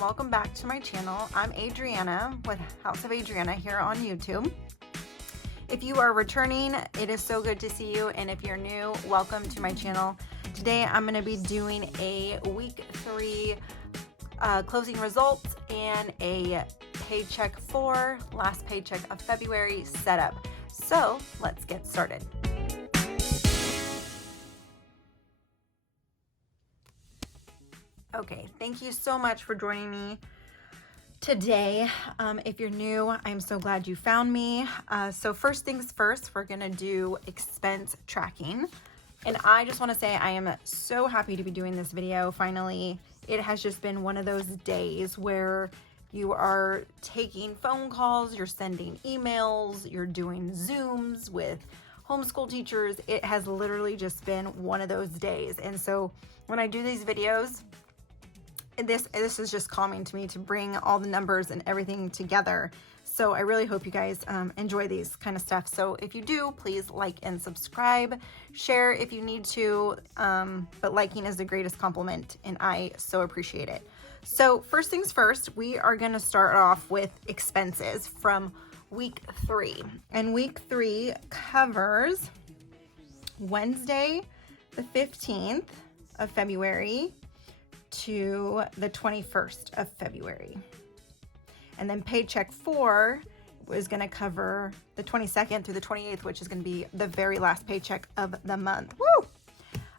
welcome back to my channel. I'm Adriana with House of Adriana here on YouTube. If you are returning, it is so good to see you, and if you're new, welcome to my channel. Today I'm going to be doing a week 3 closing results and a paycheck 4 last paycheck of February setup. So let's get started. Okay, thank you so much for joining me today. If you're new, I'm so glad you found me. So first things first, we're gonna do expense tracking. And I just wanna say I am so happy to be doing this video. Finally, it has just been one of those days where you are taking phone calls, you're sending emails, you're doing Zooms with homeschool teachers. It has literally just been one of those days. And so when I do these videos, this is just calming to me to bring all the numbers and everything together. So I really hope you guys enjoy these kind of stuff. So if you do, please like and subscribe, share if you need to, but liking is the greatest compliment and I so appreciate it. So first things first, we are going to start off with expenses from week 3. And week 3 covers Wednesday, the 15th of February to the 21st of February. And then paycheck 4 is going to cover the 22nd through the 28th, which is going to be the very last paycheck of the month. Woo!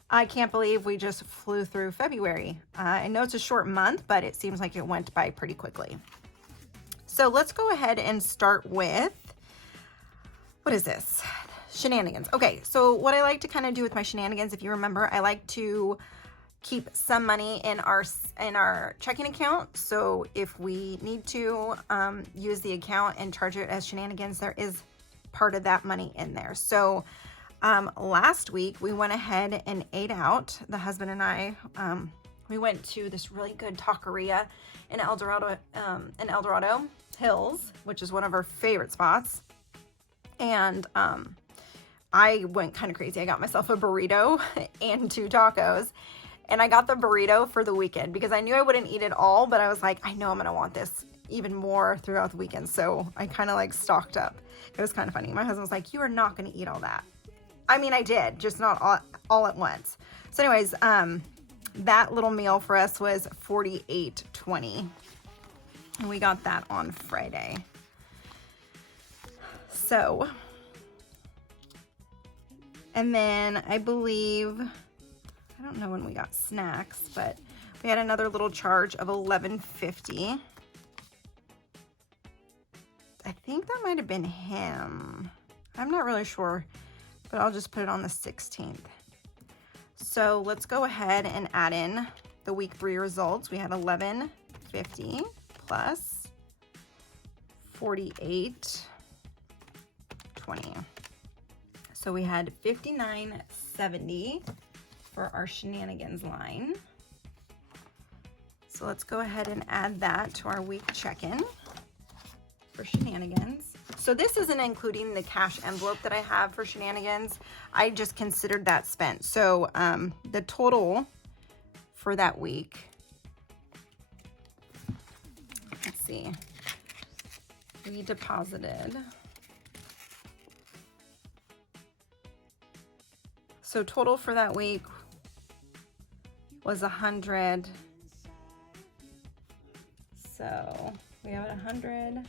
I can't believe we just flew through February. I know it's a short month, but it seems like it went by pretty quickly. So let's go ahead and start with, what is this? Shenanigans. Okay, so what I like to kind of do with my shenanigans, if you remember, I like to keep some money in our checking account. So if we need to use the account and charge it as shenanigans, there is part of that money in there. So last week we went ahead and ate out. The husband and I, we went to this really good taqueria in El Dorado Hills, which is one of our favorite spots. And I went kind of crazy. I got myself a burrito and 2 tacos. And I got the burrito for the weekend because I knew I wouldn't eat it all, but I was like, I know I'm going to want this even more throughout the weekend. So I kind of like stocked up. It was kind of funny. My husband was like, you are not going to eat all that. I mean, I did, just not all at once. So anyways, that little meal for us was $48.20. And we got that on Friday. So, and then I believe, I don't know when we got snacks, but we had another little charge of $11.50. I think that might have been him. I'm not really sure, but I'll just put it on the 16th. So let's go ahead and add in the week 3 results. We had $11.50 plus $48.20. So we had $59.70 for our shenanigans line. So let's go ahead and add that to our week check-in for shenanigans. So this isn't including the cash envelope that I have for shenanigans. I just considered that spent. So the total for that week, let's see, we deposited. So total for that week was 100. So we have 100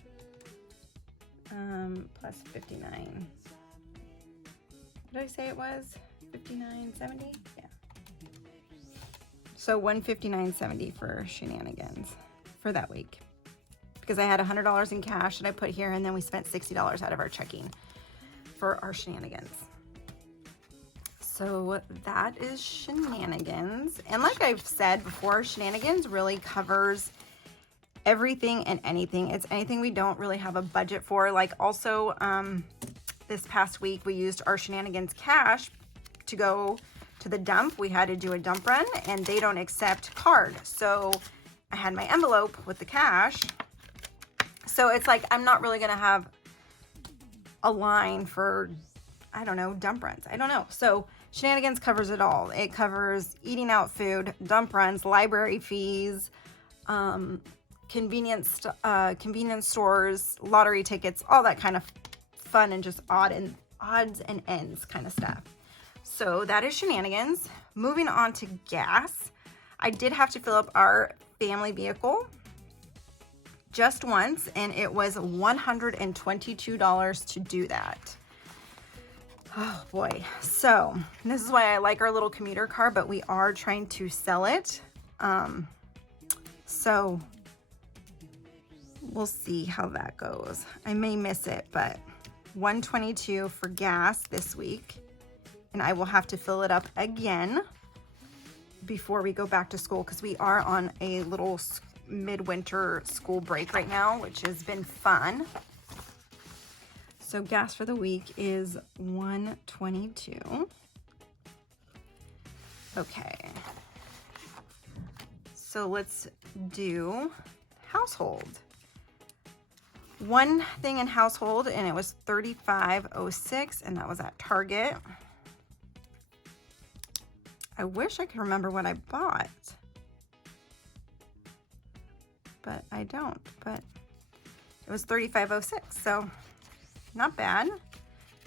plus 59. What did I say it was? 59.70? Yeah. So $159.70 for shenanigans for that week. Because I had $100 in cash that I put here, and then we spent $60 out of our checking for our shenanigans. So that is shenanigans. And like I've said before, shenanigans really covers everything and anything. It's anything we don't really have a budget for. Like also this past week, we used our shenanigans cash to go to the dump. We had to do a dump run and they don't accept card. So I had my envelope with the cash. So it's like, I'm not really going to have a line for, I don't know, dump runs. I don't know. So shenanigans covers it all. It covers eating out food, dump runs, library fees, convenience stores, lottery tickets, all that kind of fun and just odds and ends kind of stuff. So that is Shenanigans. Moving on to gas. I did have to fill up our family vehicle just once, and it was $122 to do that. Oh boy. So this is why I like our little commuter car, but we are trying to sell it. So we'll see how that goes. I may miss it, but $122 for gas this week, and I will have to fill it up again before we go back to school, because we are on a little midwinter school break right now, which has been fun. So gas for the week is $122. Okay. So let's do household. One thing in household, and it was $35.06, and that was at Target. I wish I could remember what I bought, but I don't. But it was $35.06, so not bad.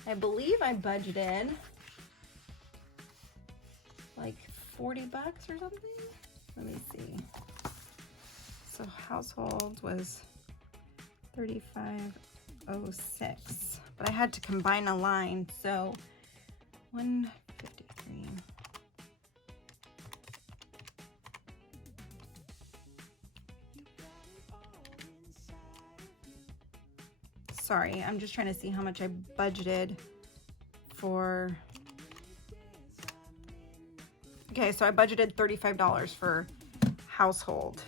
I believe I budgeted like $40 or something. Let me see. So household was $35.06, but I had to combine a line, so $153. Sorry, I'm just trying to see how much I budgeted for. Okay, so I budgeted $35 for household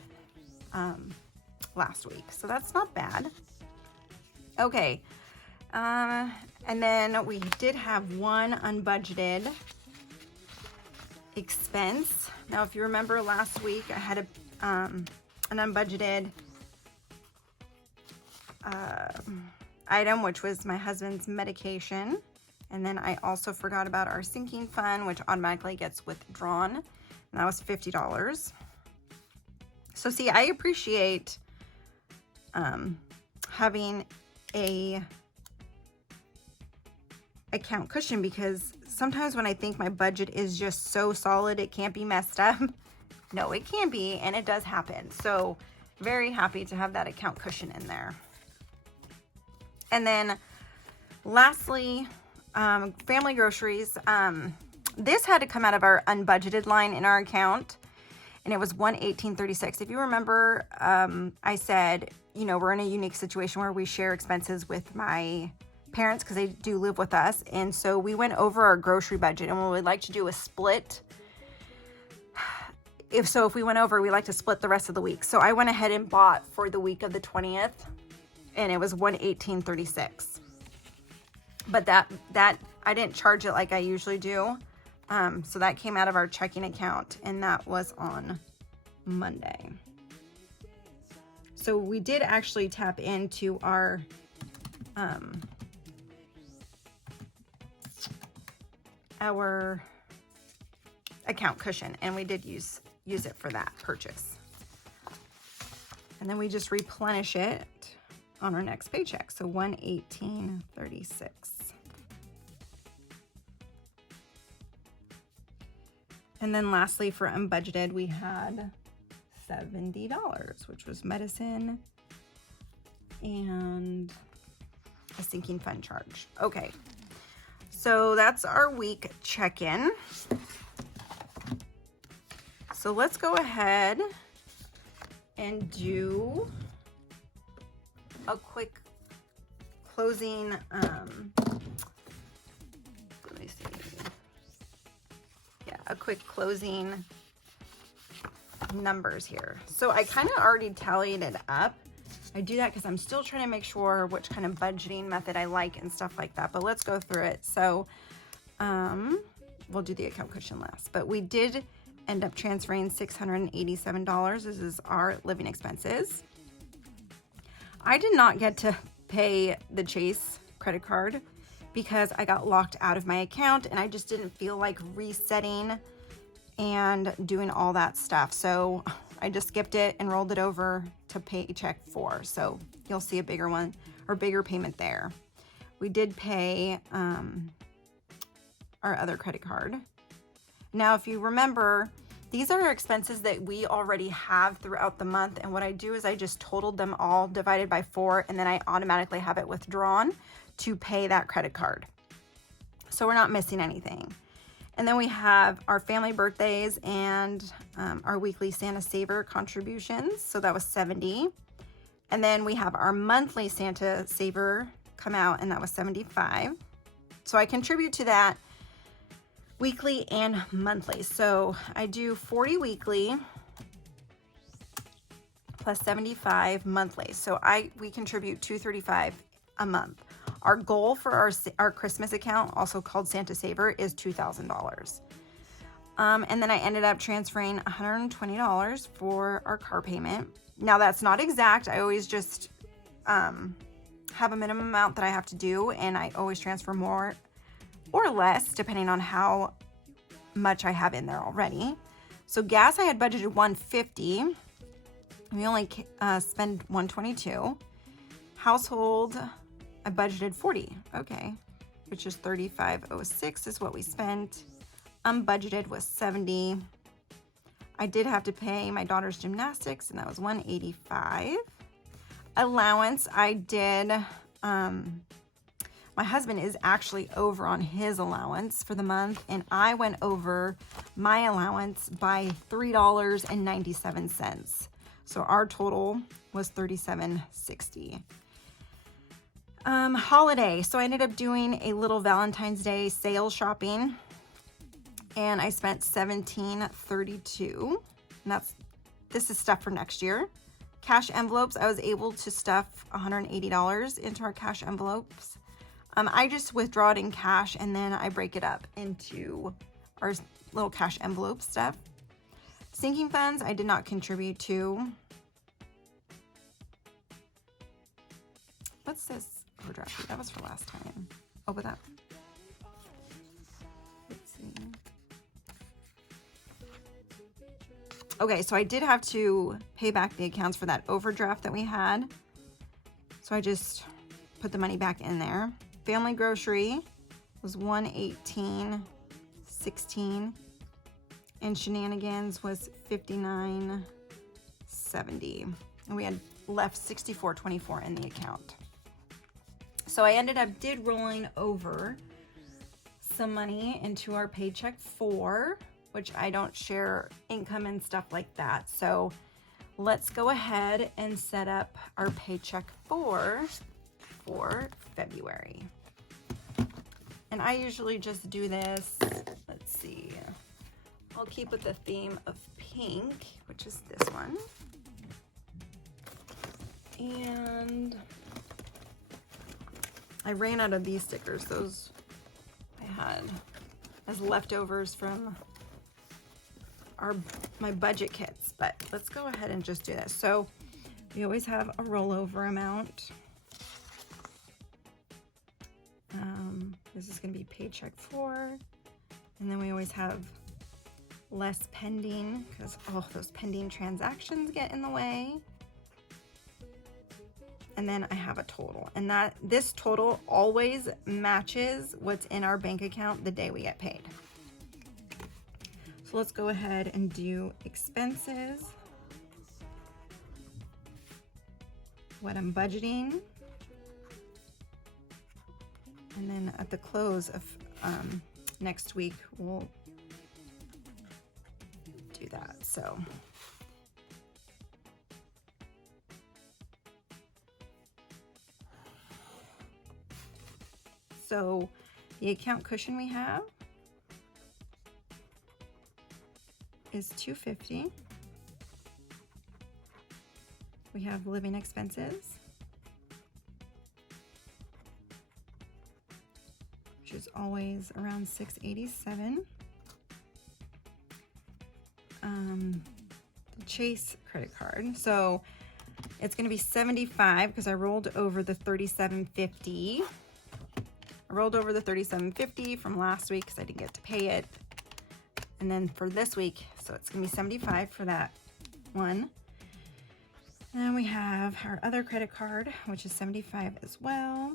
last week, so that's not bad. Okay, and then we did have one unbudgeted expense. Now, if you remember last week, I had an unbudgeted item, which was my husband's medication. And then I also forgot about our sinking fund, which automatically gets withdrawn. And that was $50. So see, I appreciate having a account cushion, because sometimes when I think my budget is just so solid it can't be messed up, no, it can be, and it does happen. So very happy to have that account cushion in there. And then lastly, family groceries. This had to come out of our unbudgeted line in our account, and it was $118.36. If you remember, I said, you know, we're in a unique situation where we share expenses with my parents because they do live with us. And so we went over our grocery budget, and we would like to do a split. If we went over, we like to split the rest of the week. So I went ahead and bought for the week of the 20th, and it was $118.36. But that I didn't charge it like I usually do. So that came out of our checking account, and that was on Monday. So we did actually tap into our account cushion, and we did use it for that purchase. And then we just replenish it on our next paycheck. So $118.36. And then lastly, for unbudgeted, we had $70, which was medicine and a sinking fund charge. Okay, so that's our week check-in. So let's go ahead and do a quick closing, let me see. Yeah, a quick closing numbers here. So I kind of already tallied it up. I do that because I'm still trying to make sure which kind of budgeting method I like and stuff like that. But let's go through it. So we'll do the account cushion last. But we did end up transferring $687. This is our living expenses. I did not get to pay the Chase credit card because I got locked out of my account, and I just didn't feel like resetting and doing all that stuff. So I just skipped it and rolled it over to Paycheck 4. So you'll see a bigger one or bigger payment there. We did pay our other credit card. Now, if you remember, these are expenses that we already have throughout the month. And what I do is I just totaled them all, divided by 4, and then I automatically have it withdrawn to pay that credit card. So we're not missing anything. And then we have our family birthdays and our weekly Santa Saver contributions. So that was $70. And then we have our monthly Santa Saver come out, and that was $75. So I contribute to that weekly and monthly. So I do 40 weekly plus 75 monthly. So we contribute $235 a month. Our goal for our Christmas account, also called Santa Saver, is $2,000. And then I ended up transferring $120 for our car payment. Now that's not exact. I always just have a minimum amount that I have to do, and I always transfer more or less depending on how much I have in there already. So gas, I had budgeted $150. We only spend $122. Household, I budgeted $40. Okay, which is $35.06 is what we spent. Unbudgeted was $70. I did have to pay my daughter's gymnastics, and that was $185. Allowance, I did. My husband is actually over on his allowance for the month, and I went over my allowance by $3.97. So our total was $37.60. Holiday. So I ended up doing a little Valentine's Day sale shopping, and I spent $17.32. And this is stuff for next year. Cash envelopes, I was able to stuff $180 into our cash envelopes. I just withdraw it in cash, and then I break it up into our little cash envelope stuff. Sinking funds, I did not contribute to. What's this overdraft fee? That was for last time. Oh, but that. Let's see. Okay, so I did have to pay back the accounts for that overdraft that we had. So I just put the money back in there. Family grocery was $118.16, and Shenanigans was $59.70, and we had left $64.24 in the account. So I did rolling over some money into our Paycheck 4, which I don't share income and stuff like that. So let's go ahead and set up our Paycheck 4 for February. And I usually just do this, let's see, I'll keep with the theme of pink, which is this one. And I ran out of these stickers. Those I had as leftovers from my budget kits, but let's go ahead and just do this. So we always have a rollover amount. This is going to be Paycheck 4, and then we always have less pending because those pending transactions get in the way. And then I have a total, and this total always matches what's in our bank account the day we get paid. So let's go ahead and do expenses, what I'm budgeting, and then at the close of next week, we'll do that. So the account cushion we have is $250. We have living expenses, which is always around $687. The Chase credit card. So it's going to be $75 because I rolled over the $37.50. I rolled over the $37.50 from last week because I didn't get to pay it. And then for this week, so it's going to be $75 for that one. And then we have our other credit card, which is $75 as well.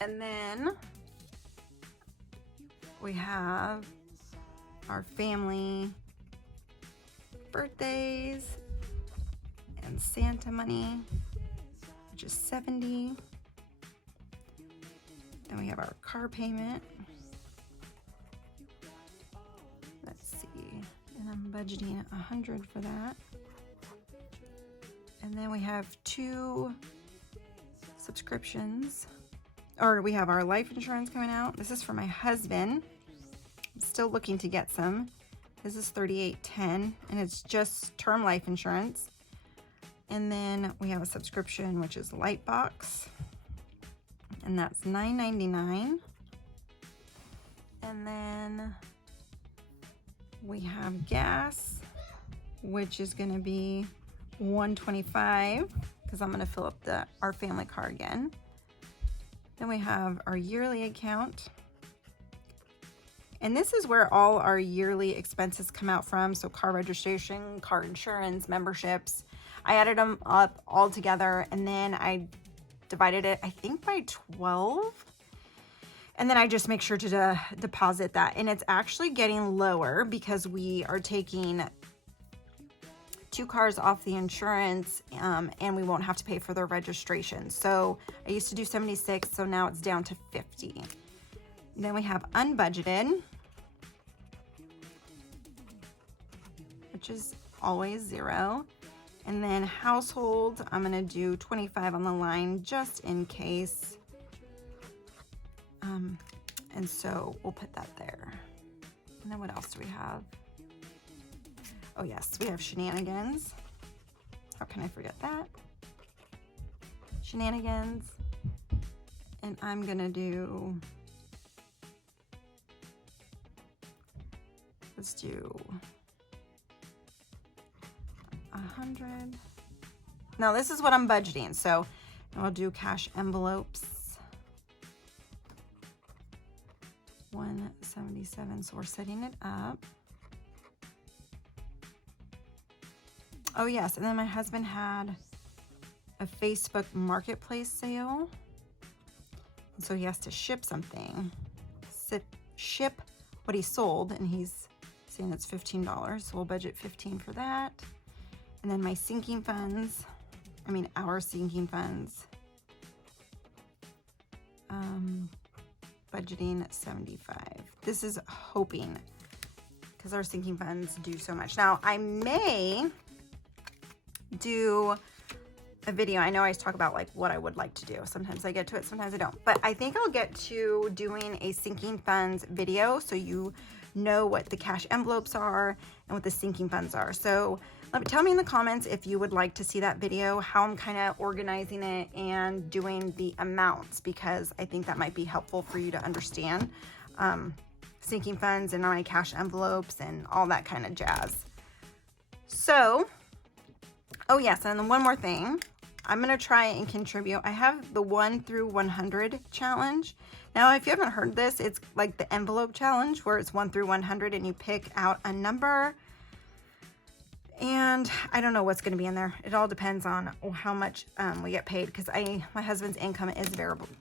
And then we have our family birthdays and Santa money, which is $70. Then we have our car payment. Let's see, and I'm budgeting $100 for that. And then we have 2 subscriptions, or we have our life insurance coming out. This is for my husband. I'm still looking to get some. This is $38.10, and it's just term life insurance. And then we have a subscription, which is Lightbox, and that's $9.99. And then we have gas, which is going to be $125 because I'm going to fill up our family car again. Then we have our yearly account. And this is where all our yearly expenses come out from. So car registration, car insurance, memberships. I added them up all together, and then I divided it, I think, by 12. And then I just make sure to deposit that. And it's actually getting lower because we are taking 2 cars off the insurance, and we won't have to pay for their registration. So I used to do 76, so now it's down to 50. Then we have unbudgeted, which is always 0. And then household, I'm gonna do 25 on the line just in case. And so we'll put that there. And then what else do we have? Oh yes, we have Shenanigans. How can I forget that? Shenanigans. And I'm gonna do, let's do 100. Now this is what I'm budgeting. So I'll do cash envelopes. 177, so we're setting it up. Oh yes, and then my husband had a Facebook marketplace sale. And so he has to ship something, ship what he sold, and he's saying it's $15, so we'll budget $15 for that. And then my sinking funds, our sinking funds, budgeting $75. This is hoping, because our sinking funds do so much. Now I may do a video. I know I always talk about like what I would like to do. Sometimes I get to it, sometimes I don't. But I think I'll get to doing a sinking funds video so you know what the cash envelopes are and what the sinking funds are. So tell me in the comments if you would like to see that video, how I'm kind of organizing it and doing the amounts, because I think that might be helpful for you to understand sinking funds and my cash envelopes and all that kind of jazz. So, oh yes, and then one more thing. I'm going to try and contribute. I have the 1 through 100 challenge. Now, if you haven't heard this, it's like the envelope challenge where it's 1 through 100 and you pick out a number. And I don't know what's going to be in there. It all depends on how much we get paid, because my husband's income is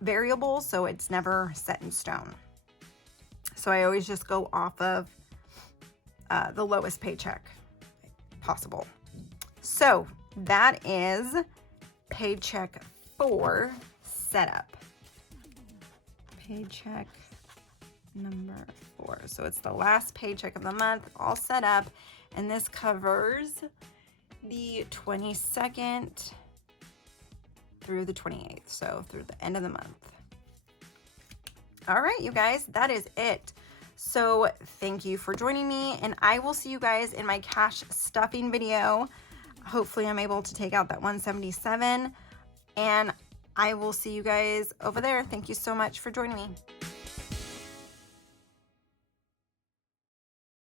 variable, so it's never set in stone. So I always just go off of the lowest paycheck possible. So that is paycheck 4 setup. Paycheck number 4. So it's the last paycheck of the month, all set up. And this covers the 22nd through the 28th. So through the end of the month. All right, you guys, that is it. So thank you for joining me, and I will see you guys in my cash stuffing video. Hopefully I'm able to take out that 177, and I will see you guys over there. Thank you so much for joining me.